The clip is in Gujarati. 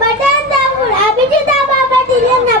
બટન દાબુડ આ બીજી દાબા બધી એમના